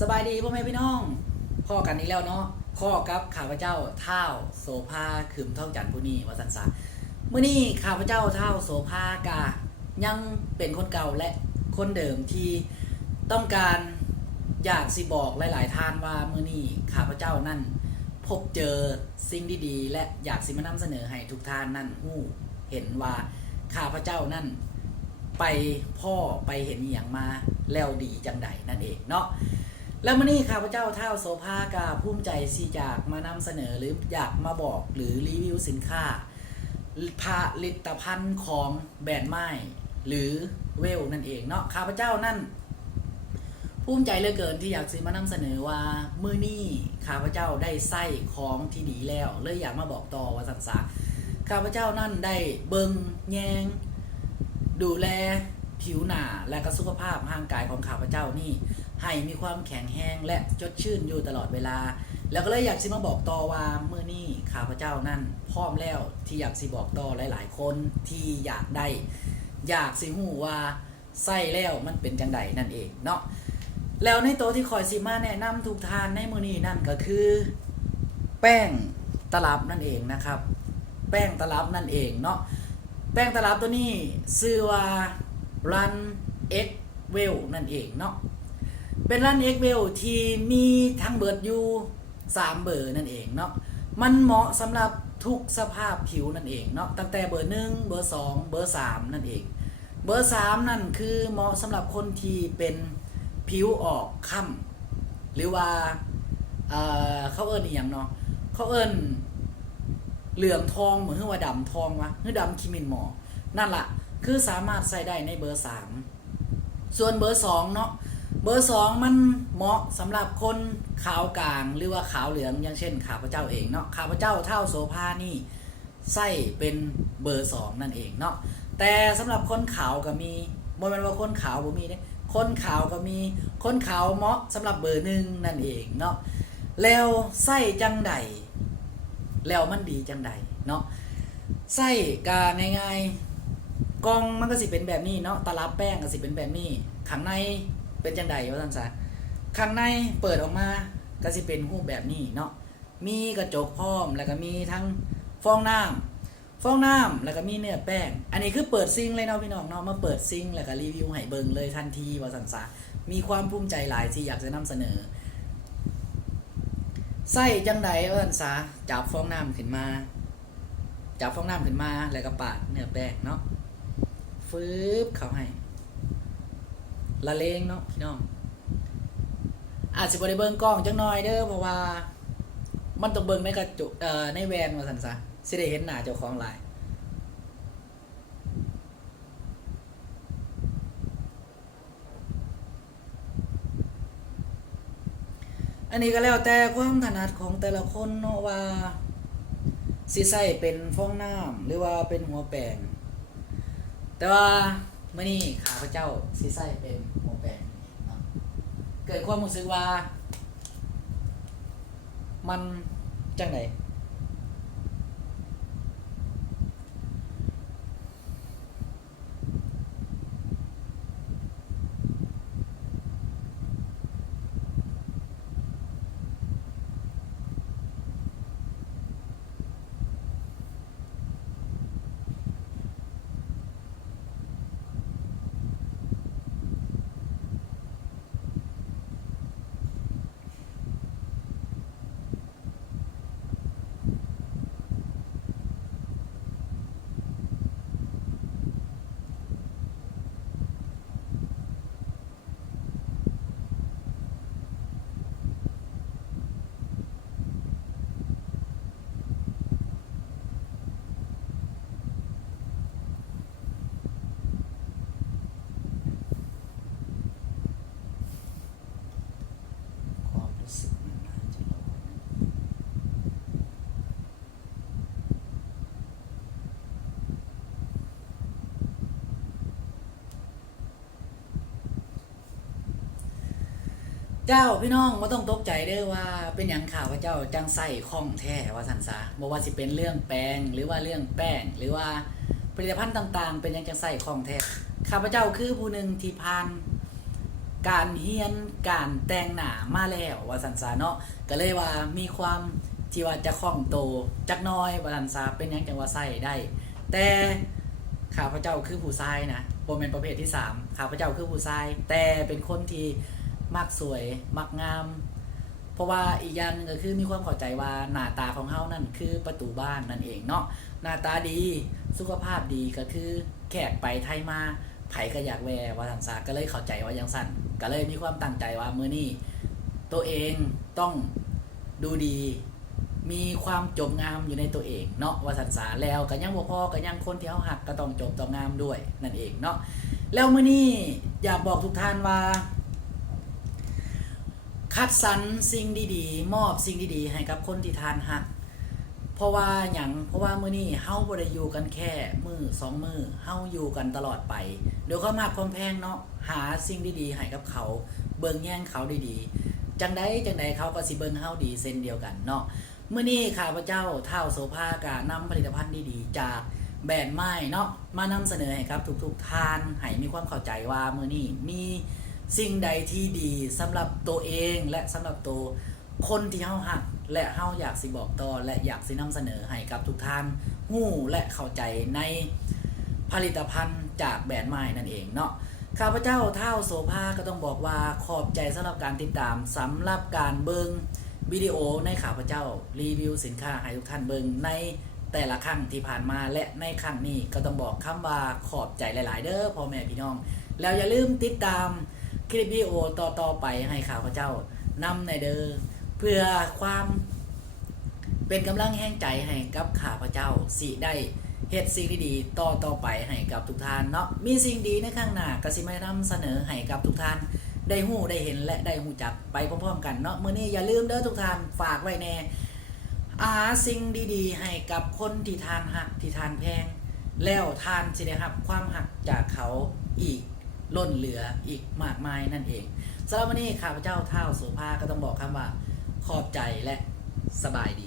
สบายดีพ่อแม่พี่น้องพ่อกันนี้แล้วเนาะข้อกับข้าพเจ้าเท่าโสภาขืมท่องจันทร์ผู้นี้วสันสาเมื่อนี้ข้าพเจ้าเท่าโสภากายังเป็นคนเก่าและคนเดิมที่ต้องการอยากสิบอกหลาย ๆ ท่านว่าเมื่อนี้ข้าพเจ้านั่นพบเจอสิ่งดีๆ และอยากสิมานำเสนอให้ทุกท่านนั่นหู้เห็นว่าข้าพเจ้านั่นไปพ่อไปเห็นอหย่างมาแล้วดีจังใดนั่นเองเนาะ แล้วมื่อนี้ข้าพเจ้าเท่าโสภากาภูมิใจสิอยากมานำเสนอหรืออยากมาบอกหรือรีวิวสินค้าผลิตภัณฑ์ของแบรนด์ไม้หรือเวลนั่นเองเนาะข้าพเจ้านั่นภูมิใจเหลือเกินที่อยากสิมานำเสนอว่ามือนี้ข้าพเจ้าได้ไส้ของที่ดีแล้วเลยอยากมาบอกต่อว่าสันสาข้าพเจ้านั่นได้เบิงแยง ดูแลผิวหนาและก็สุขภาพร่างกายของข้าพเจ้านี่ ให้มีความแข็งแรงและจดชื่นอยู่ตลอดเวลา แล้วก็เลยอยากสิมาบอกต่อว่าเมื่อนี้ข้าพเจ้านั่นพร้อมแล้วที่อยากสิบอกต่อหลาย ๆ คนที่อยากได้ อยากสิหูว่าใส่แล้วมันเป็นจังใดนั่นเองเนาะแล้วในโต๊ะที่คอยสิมาแนะนำทุกทานในมื้อนี้นั่นก็คือ แป้งตลับนั่นเองนะครับ แป้งตลับนั่นเองเนาะแป้งตลับตัวนี้ชื่อว่า Run X Well นั่นเองเนาะ เป็น Run X Well ที่มีทั้งเบิดอยู่3เบอร์นั่นเองเนาะมันเหมาะสำหรับทุกสภาพผิวนั่นเองเนาะตั้งแต่เบอร์1เบอร์2เบอร์3นั่นเอง เบอร์3นั่นคือเหมาะสำหรับคนที่เป็นผิวออกค่ำหรือว่าเอ่อเขาเอิ้นอีหยังเนาะเขาเอิ้นเหลืองทองเหมือนว่าดำทองวะหรือดำคิมินหมอ นั่นละ่ะคือสามารถใส่ได้ในเบอร์สามส่วนเบอร์สองเนาะ เบอร์สองมันเหมาะสำหรับคนขาวกลางหรือว่าขาวเหลืองอย่างเช่นข้าพเจ้าเองเนาะข้าพเจ้าเท่าโสภานี่ใส่เป็นเบอร์สองนั่นเองเนาะแต่สำหรับคนขาวก็มีบ่แม่นว่าคนขาวบ่มีเด้คนขาวก็มีคนขาวเหมาะสำหรับเบอร์หนึ่งนั่นเองเนาะแล้วใส่จังใดแล้วมันดีจังใดเนาะไส้กาง่ายๆกองมันก็สิเป็นแบบนี้เนาะตลับแป้งก็สิเป็นแบบนี้ข้างใน เป็นจังใดว่าซั่นซะข้างในเปิดออกมาก็สิเป็นรูปแบบนี้เนาะมีกระจกพร้อมแล้วก็มีทั้งฟองน้ำฟองน้ำแล้วก็มีเนื้อแป้ง อันนี้คือเปิดซิงเลยเนาะพี่น้องเนาะมาเปิดซิงแล้วก็รีวิวให้เบิ่งเลยทันทีว่าซั่นซะมีความภูมิใจหลายที่อยากจะนำเสนอไส้จังใดเอิ้นซะจับฟองน้ำขึ้นมาจับฟองน้ำขึ้นมาแล้วก็ปาดเนื้อแป้งเนาะฟืบเขาให้ ละเลงเนาะพี่น้อง อาจสิบ่ได้เบิ่งกล้องจังหน่อยเด้อเพราะว่า มันต้องเบิ่งในกระจกเอ่อในแวนว่าซั่นซะสิได้เห็นหน้าเจ้าของหลายอันนี้ก็แล้วแต่ความถนัดของแต่ละคนเนาะว่าสิใส่เป็นฟองน้ำหรือว่าเป็นหัวแปรงแต่ว่า เมื่อนี้ข้าพเจ้าซีไส้เป็นหมแปรงเกิดความรู้สึกว่า มันจังไหนวามรู้สึกมันน่าจะร้อน เจ้าพี่น้องไม่ต้องตกใจเด้อว่าเป็นอย่างข่าวว่าเจ้าจังใส่ข้องแท้ว่าสันซาบอกว่าสิเป็นเรื่องแป้งหรือว่าเรื่องแป้ง หรือว่าผลิตภัณฑ์ต่าง ๆ เป็นหยังจังใส่ข้องแท้ข้าพเจ้าคือผู้หนึ่งที่ผ่านการเฮียนการแต่งหนามาแล้วว่าสันซาเนาะก็เลยว่ามีความที่ว่าจะคล่องโตจักน้อยว่าสันซาเป็นหยังจังว่าใส่ได้ แต่ข้าพเจ้าคือผู้ชายนะบ่แม่นประเภทที่สามข้าพเจ้าคือผู้ชาย แต่เป็นคนที่ มักสวย มักงาม เพราะว่าอีกอย่างนึงก็คือมีความเข้าใจว่าหน้าตาของเฮานั่นคือประตูบ้านนั่นเองเนาะหน้าตาดีสุขภาพดีก็คือแขกไปไทยมาไผก็อยากแวว่าสันซาก็เลยเข้าใจว่ายังสั่นก็เลยมีความตั้งใจว่ามื้อนี้ตัวเองต้องดูดี มีความจบงามอยู่ในตัวเองเนาะว่าสันสาแล้วก็ยังบ่พอก็ยังคนที่เฮาหักก็ต้องจบต้องงามด้วยนั่นเองเนาะแล้วมื้อนี้อยากบอกทุกท่านว่า คัดสรรสิ่งดีๆ มอบสิ่งดีๆ ให้กับคนที่ทานหัก เพราะว่าอย่างเพราะว่ามื้อนี้เฮาบ่ได้อยู่กันแค่มือสองมือเฮาอยู่กันตลอดไปเดี๋ยวเขามากความแพงเนาะหาสิ่งดีๆให้กับเขา เบิ่งแย่งเขาดีๆ จังใดจังใดเขาก็สิเบิ่งเฮาดีเส้นเดียวกันเนาะมื้อนี้ข้าพเจ้าเท่าโสภากานำผลิตภัณฑ์ดีๆ จากแบรนด์ไม้เนาะมานำเสนอให้ครับทุกๆทานให้มีความเข้าใจว่ามื้อนี้มี สิ่งใดที่ดีสำหรับตัวเองและสำหรับตัวคนที่เฮาหัก และเฮาอยากสิบอกต่อและอยากสินำเสนอให้กับทุกท่านฮู้และเข้าใจในผลิตภัณฑ์จากแบรนด์ไม้นั่นเองเนาะข้าพเจ้าเท่าโสภาก็ต้องบอกว่าขอบใจสำหรับการติดตามสำหรับการเบิงวิดีโอในข้าพเจ้ารีวิวสินค้าให้ทุกท่านเบิงในแต่ละครั้งที่ผ่านมาและในครั้งนี้ก็ต้องบอกคำว่าขอบใจหลาย ๆ เด้อพ่อแม่พี่น้อง แล้วอย่าลืมติดตาม คลิปวิดีโอต่อๆไปให้ข้าวพระเจ้านำในเด้อเพื่อความเป็นกำลังแห่งใจให้กับข้าพระเจ้าสิได้เฮ็ดสิ่งดีๆต่อต่อไปให้กับทุกท่านเนาะมีสิ่งดีในข้างหน้าก็สิมานำเสนอให้กับทุกท่านได้หู้ได้เห็นและได้หู้จักไปพร้อมๆกันเนาะมื้อนี้อย่าลืมเด้อทุกท่านฝากไว้แน่อาสิ่งดีๆ ให้กับคนที่ทานหักที่ทานแพง แล้วทานสิได้รับความหักจากเขาอีก ล้นเหลืออีกมากมายนั่นเองสำหรับวันนี้ข้าพเจ้าเท่าโสภาก็ต้องบอกคำว่า ขอบใจและสบายดี